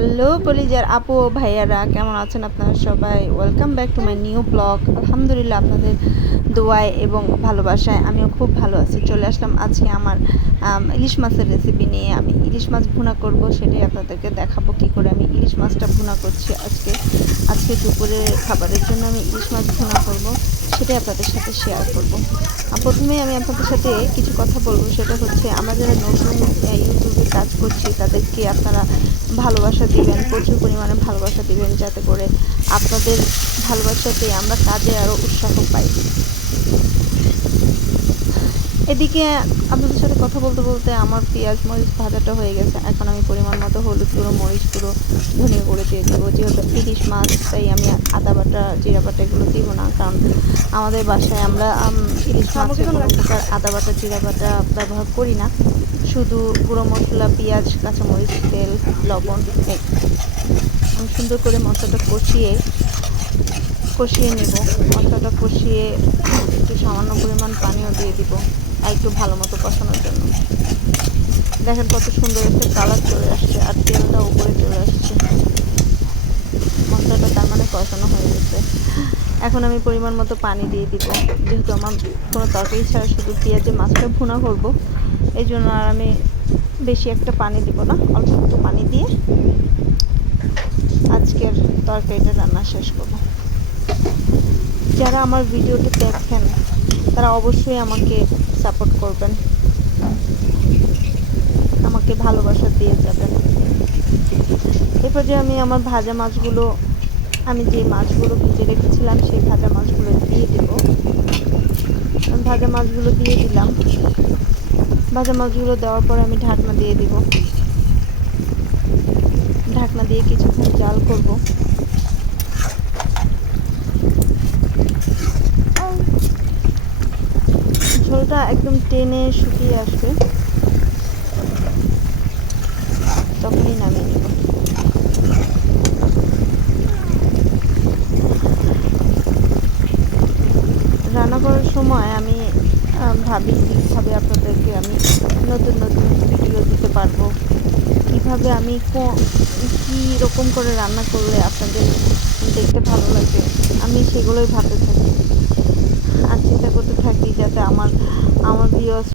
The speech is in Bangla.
হ্যালো কলিজার আপু ও ভাইয়ারা, কেমন আছেন আপনারা সবাই? Welcome back to my new blog. আলহামদুলিল্লাহ, আপনাদের দোয়ায় এবং ভালোবাসায় আমিও খুব ভালো আছি। চলে আসলাম আজকে আমার ইলিশ মাছের রেসিপি নিয়ে। আমি ইলিশ মাছ ভুনা করব, সেটাই আপনাদেরকে দেখাবো কী করে আমি ইলিশ মাছটা ভুনা করছি। আজকে দুপুরে খাবারের জন্য আমি ইলিশ মাছ ভুনা করব, সেটাই আপনাদের সাথে শেয়ার করব। প্রথমেই আমি আপনাদের সাথে কিছু কথা বলবো, সেটা হচ্ছে আমরা যারা নতুন ইউটিউবে কাজ করছি তাদেরকে আপনারা ভালোবাসা দিবেন, প্রচুর পরিমাণে ভালোবাসা দিবেন, যাতে করে আপনাদের ভালোবাসাতে আমরা কাজে আরও উৎসাহ পাই। এদিকে আপনাদের সাথে কথা বলতে বলতে আমার পেঁয়াজ মরিচ ভাজাটা হয়ে গেছে। এখন আমি পরিমাণ মতো হলুদ গুঁড়ো, মরিচ গুঁড়ো, ধনিয়া গুঁড়ো দিয়ে দেবো। যেহেতু ইলিশ মাছ, তাই আমি আদা বাটা, জিরা বাটা এগুলো দিব না, কারণ আমাদের বাসায় আমরা ইলিশ মাছের কোনো প্রকার আদা বাটা, জিরা বাটা ব্যবহার করি না। শুধু গুঁড়ো মশলা, পেঁয়াজ, কাঁচামরিচ, তেল, লবণ, আমি সুন্দর করে মশলাটা কষিয়ে নেব। মশলাটা কষিয়ে একটু সামান্য পরিমাণ পানিও দিয়ে দিব, আর একটু ভালো মতো কষানোর জন্য। দেখেন কত সুন্দর একটা কালার চলে আসছে, আর তেলটা উপরে চলে আসছে। মশলাটা তার মানে কষানো হয়ে গেছে। এখন আমি পরিমাণ মতো পানি দিয়ে দিব, যেহেতু আমার কোনো তরকারি ছাড়া শুধু পেঁয়াজে মাছটা ভুনা করব, এই জন্য আর আমি বেশি একটা পানি দিব না, অল্প একটু পানি দিয়ে আজকের তরকারিটা রান্না শেষ করব। যারা আমার ভিডিওটি দেখেন তারা অবশ্যই আমাকে সাপোর্ট করবেন, আমাকে ভালোবাসা দিয়ে যাবেন। এরপর যে আমি আমার ভাজা মাছগুলো, আমি যে মাছগুলো ভেজে রেখেছিলাম সেই ভাজা মাছগুলো দিয়ে দেব। ভাজা মাছগুলো দিয়ে দিলাম। ভাজা মাছগুলো দেওয়ার পরে আমি ঢাকনা দিয়ে দিব। ঢাকনা দিয়ে কিছুক্ষণ জাল করব। ঝোলটা একদম টেনে শুকিয়ে আসবে, তখনই নামিয়ে নেব। রান্না করার সময় আমি ভাবি কীভাবে আপনাদেরকে আমি নতুন নতুন ভিডিও দিতে পারবো, কীভাবে আমি কী রকম করে রান্না করলে আপনাদের দেখতে ভালো লাগে, আমি সেগুলোই ভাবতে থাকি আর চিন্তা করতে থাকি, যাতে আমার ভিউয়ার্স